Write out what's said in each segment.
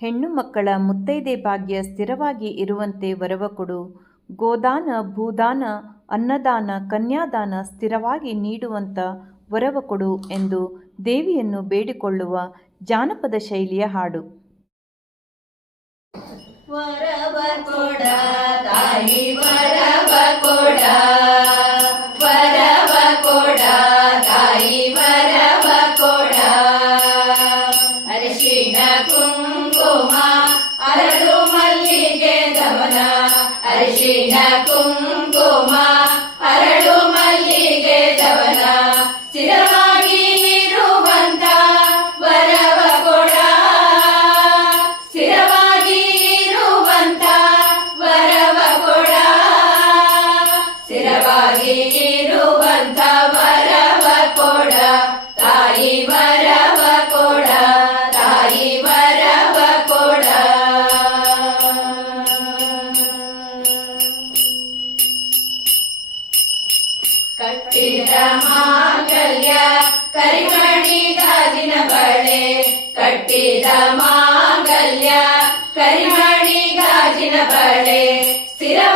ಹೆಣ್ಣು ಮಕ್ಕಳ ಮುತ್ತೈದೆ ಭಾಗ್ಯ ಸ್ಥಿರವಾಗಿ ಇರುವಂತೆ ವರವ ಕೊಡು. ಗೋದಾನ, ಭೂದಾನ, ಅನ್ನದಾನ, ಕನ್ಯಾದಾನ ಸ್ಥಿರವಾಗಿ ನೀಡುವಂಥ ವರವ ಕೊಡು ಎಂದು ದೇವಿಯನ್ನು ಬೇಡಿಕೊಳ್ಳುವ ಜಾನಪದ ಶೈಲಿಯ ಹಾಡು. ವರವ ತಾಯಿ, ವರವ ಕೊಡ ಅರಿಶಿಣ ಕುಂಕುಮ ಅರಳು ಮಲ್ಲಿಗೆ ದಮನ ಅರಿಶಿಣ ಕುಂಕುಮ ಕಟ್ಟಿದ ಮಾಂಗಲ್ಯ ಕರಿಮಣಿ ಗಾಜಿನ ಬಳೆ ಕಟ್ಟಿದ ಮಾಂಗಲ್ಯ ಕರಿಮಣಿ ಗಾಜಿನ ಬಳೆ ಸ್ಥಿರವಾಗಿ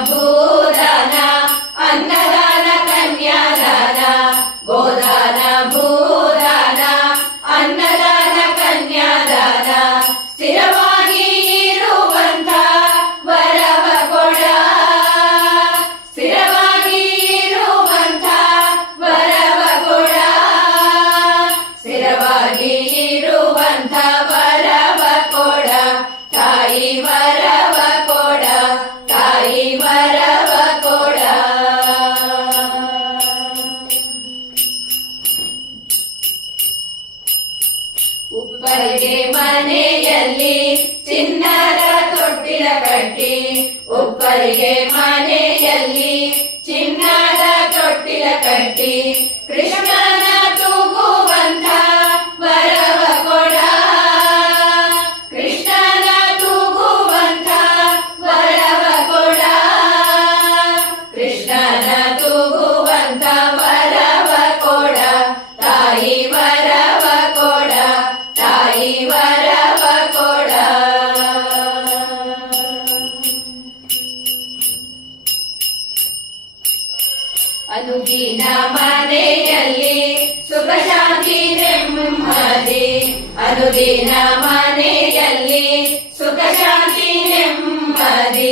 ಗೋದಾನ ಮನೆಯಲ್ಲಿ ಚಿನ್ನದ ತೊಟ್ಟಿಲ ಕಟ್ಟಿ, ಒಬ್ಬರಿಗೆ ಮನೆಯಲ್ಲಿ ಚಿನ್ನದ ತೊಟ್ಟಿಲ ಕಟ್ಟಿ, ಕೃಷ್ಣನ ತೂಗುವಂತ ವರವ ಕೊಡ. ಕೃಷ್ಣನ ತೂಗುವಂತ ವರವ ಕೊಡ. ಕೃಷ್ಣನ ತೂಗುವಂತ ಅನುದಿನ ಮನೆಯಲ್ಲಿ ಸುಖ ಶಾಂತಿ ನೆಮ್ಮದಿ. ಅನುದಿನ ಮನೆಯಲ್ಲಿ ಸುಖ ಶಾಂತಿ ನೆಮ್ಮದಿ.